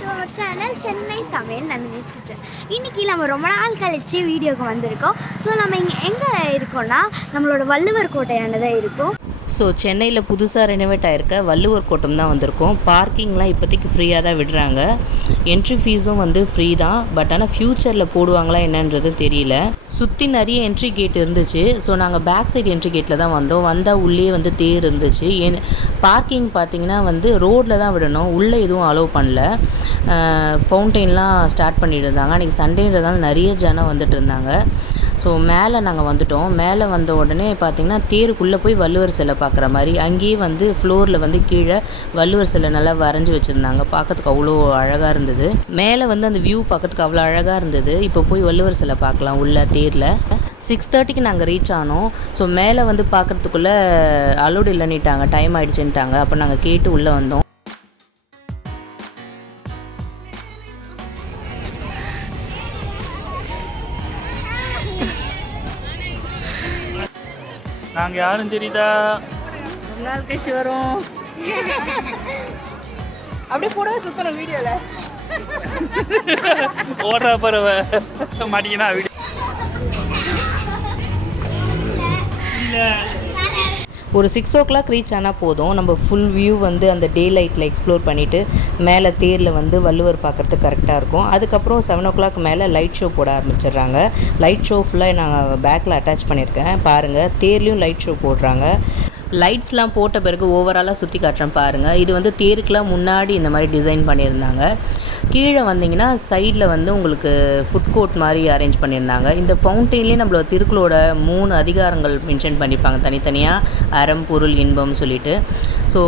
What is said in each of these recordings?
To our channel Chennai சமையல் Nandini's kitchen இன்றைக்கி நம்ம ரொம்ப நாள் கழித்து வீடியோக்கு வந்திருக்கோம். ஸோ நம்ம இங்கே எங்கே இருக்கோம்னா நம்மளோட வள்ளுவர் கோட்டையானதாக இருக்கும். ஸோ சென்னையில் புதுசாக ரெனோவேட் ஆகிருக்க வள்ளுவர் கோட்டம் தான் வந்திருக்கோம். பார்க்கிங்லாம் இப்போதைக்கு ஃப்ரீயாக தான் விடுறாங்க. என்ட்ரி ஃபீஸும் வந்து ஃப்ரீ தான். பட் ஆனால் ஃப்யூச்சரில் போடுவாங்களா என்னன்றது தெரியல. சுற்றி நிறைய என்ட்ரி கேட் இருந்துச்சு. ஸோ நாங்கள் பேக் சைடு என்ட்ரி கேட்டில் தான் வந்தோம். வந்தால் உள்ளே வந்து தேர் இருந்துச்சு. ஏன் பார்க்கிங் பார்த்தீங்கன்னா வந்து ரோட்டில் தான் விடணும். உள்ளே எதுவும் அலோவ் பண்ணல. ஃபவுண்டெயின்லாம் ஸ்டார்ட் பண்ணிட்டு இருந்தாங்க. அன்றைக்கி சண்டேன்றதால நிறைய ஜனம் வந்துட்டு இருந்தாங்க. ஸோ மேலே நாங்கள் வந்துட்டோம். மேலே வந்த உடனே பார்த்தீங்கன்னா தேருக்குள்ளே போய் வள்ளுவர் சிலை பார்க்குற மாதிரி அங்கேயே வந்து ஃப்ளோரில் வந்து கீழே வள்ளுவர் சிலை நல்லா வரைஞ்சி வச்சுருந்தாங்க. பார்க்கறதுக்கு அவ்வளோ அழகாக இருந்தது. மேலே வந்து அந்த வியூ பார்க்கறதுக்கு அவ்வளோ அழகாக இருந்தது. இப்போ போய் வள்ளுவர் சிலை பார்க்கலாம் உள்ள தேரில். சிக்ஸ் தேர்ட்டிக்கு நாங்கள் ரீச் ஆனோம். ஸோ மேலே வந்து பார்க்குறதுக்குள்ளே அலோடு இல்லைன்னுட்டாங்க. டைம் ஆகிடுச்சுன்ட்டாங்க அப்போ நாங்கள் கேட்டு உள்ளே வந்தோம். நாங்க யாரும் தெரியுதா? நாள் கழிச்சு வரும். அப்படியே கூடவே சுத்தணும் வீடியோல. ஓடுற பறவை மாட்டீங்கன்னா வீடியோ. ஒரு சிக்ஸ் ஓ கிளாக் ரீச் ஆனால் போதும். நம்ம ஃபுல் வியூ வந்து அந்த டே லைட்டில் எக்ஸ்ப்ளோர் பண்ணிவிட்டு மேலே தேரில் வந்து வள்ளுவர் பார்க்குறதுக்கு கரெக்டாக இருக்கும். அதுக்கப்புறம் செவன் ஓ கிளாக் மேலே லைட் ஷோ போட ஆரம்பிச்சிடுறாங்க. லைட் ஷோ ஃபுல்லாக நான் பேக்கில் அட்டாச் பண்ணியிருக்கேன். பாருங்கள் தேர்லேயும் லைட் ஷோ போடுறாங்க. லைட்ஸ்லாம் போட்ட பிறகு ஓவராலாக சுற்றி காட்டுறேன் பாருங்கள் இது வந்து தேருக்குலாம் முன்னாடி இந்த மாதிரி டிசைன் பண்ணியிருந்தாங்க. கீழே வந்தீங்கன்னா சைடில் வந்து உங்களுக்கு ஃபுட் கோர்ட் மாதிரி அரேஞ்ச் பண்ணியிருந்தாங்க. இந்த ஃபவுண்டெயின்லேயே நம்மளோட திருக்குளோட மூணு அதிகாரங்கள் மென்ஷன் பண்ணியிருப்பாங்க. தனித்தனியாக அறம் பொருள் இன்பம் சொல்லிட்டு. ஸோ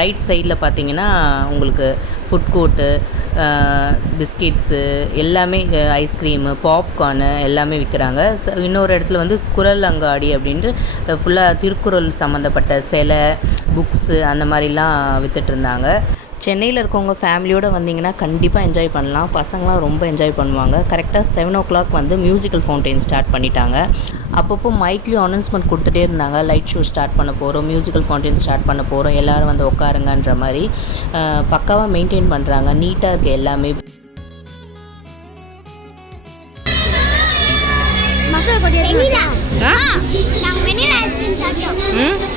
ரைட் சைடில் பார்த்தீங்கன்னா உங்களுக்கு ஃபுட் கோர்ட்டு பிஸ்கெட்ஸு எல்லாமே ஐஸ்கிரீமு பாப்கார்னு எல்லாமே விற்கிறாங்க இன்னொரு இடத்துல வந்து குரல் அங்காடி அப்படின்ட்டு ஃபுல்லாக திருக்குறள் சம்மந்தப்பட்ட சிலை புக்ஸு அந்த மாதிரிலாம் விற்றுட்ருந்தாங்க இருந்தாங்க. சென்னையில் இருக்கவங்க ஃபேமிலியோடு வந்தீங்கன்னா கண்டிப்பாக என்ஜாய் பண்ணலாம். பசங்களாம் ரொம்ப என்ஜாய் பண்ணுவாங்க. கரெக்டாக செவன் ஓ கிளாக் வந்து மியூசிக்கல் ஃபவுண்டைன் ஸ்டார்ட் பண்ணிட்டாங்க. அப்பப்போ மைக்லேயும் அனௌன்ஸ்மெண்ட் கொடுத்துட்டே இருந்தாங்க. லைட் ஷோ ஸ்டார்ட் பண்ண போகிறோம் மியூசிக்கல் ஃபவுண்டைன் ஸ்டார்ட் பண்ண போகிறோம் எல்லாரும் வந்து உட்காருங்கன்ற மாதிரி பக்காவாக மெயின்டைன் பண்ணுறாங்க நீட்டாக இருக்குது எல்லாமே. மக்கள் கொடியா நாங்கள் வெண்ணிலா. ஐஸ்கிரீம் சாப்பிட்டோம்.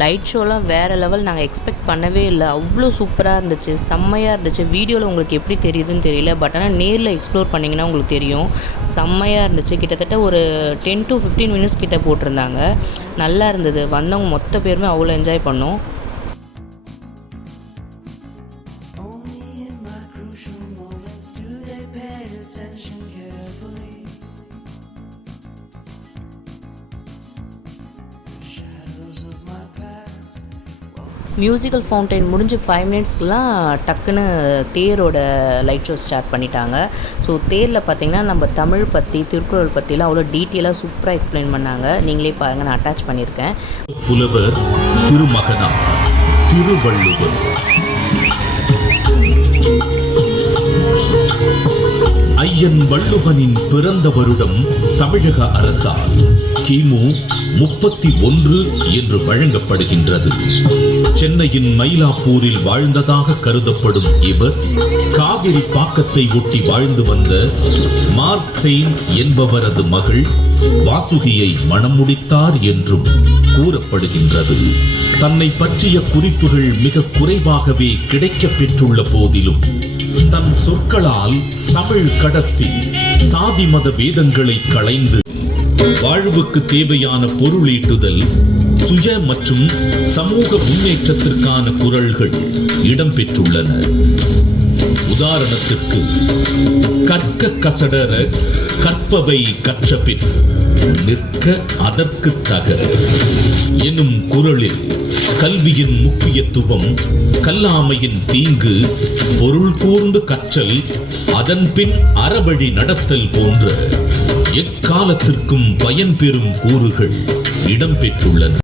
லைட் ஷோலாம் வேறு லெவல் நாங்கள் எக்ஸ்பெக்ட் பண்ணவே இல்லை. அவ்வளோ சூப்பராக இருந்துச்சு. செம்மையாக இருந்துச்சு. வீடியோவில் உங்களுக்கு எப்படி தெரியுதுன்னு தெரியல. பட் ஆனால் நேரில் எக்ஸ்ப்ளோர் பண்ணிங்கன்னா உங்களுக்கு தெரியும். செம்மையாக இருந்துச்சு. கிட்டத்தட்ட ஒரு டென் டு ஃபிஃப்டீன் மினிட்ஸ் கிட்ட போட்டிருந்தாங்க. நல்லா இருந்தது. வந்தவங்க மொத்த பேருமே அவ்வளோ என்ஜாய் பண்ணோம். மியூசிக்கல் ஃபவுண்டைன் முடிஞ்சு ஃபைவ் மினிட்ஸ்க்குலாம் டக்குன்னு தேரோட லைட் ஷோ ஸ்டார்ட் பண்ணிட்டாங்க. ஸோ தேரில் பார்த்தீங்கன்னா நம்ம தமிழ் பற்றி திருக்குறள் பற்றிலாம் அவ்வளோ டீட்டெயிலாக சூப்பராக எக்ஸ்பிளைன் பண்ணாங்க. நீங்களே பாருங்கள் நான் அட்டாச் பண்ணியிருக்கேன். புலவர் திருமகனா? திருவள்ளுவர். ஐயன் வள்ளுவனின் பிறந்த வருடம் தமிழக அரசால். கிமு முப்பத்தி ஒன்று என்று வழங்கப்படுகின்றது. சென்னையின் மயிலாப்பூரில் வாழ்ந்ததாக கருதப்படும் இவர் காவிரி பாக்கத்தை ஒட்டி வாழ்ந்து வந்த மார்க் செயின் என்பவரது மகள் வாசுகியை மணம் முடித்தார் என்றும் கூறப்படுகின்றது. தன்னை பற்றிய குறிப்புகள் மிக குறைவாகவே கிடைக்கப் பெற்றுள்ள போதிலும் தன் சொற்களால் தமிழ் கடத்தி சாதி மத வேதங்களை களைந்து வாழ்வுக்கு தேவையான பொருளீட்டுதல் சுய மற்றும் சமூக முன்னேற்றத்திற்கான குரல்கள் இடம்பெற்றுள்ளன. உதாரணத்திற்கு கற்க கசடர கற்பவை கற்றபின் நிற்க அதற்கு தக எனும் குரலில் கல்வியின் முக்கியத்துவம் கல்லாமையின் தீங்கு பொருள் கூர்ந்து கற்றல் அதன்பின் அறவழி நடத்தல் போன்ற எக்காலத்திற்கும் பயன்பெறும் கூறுகள் இடம்பெற்றுள்ளன.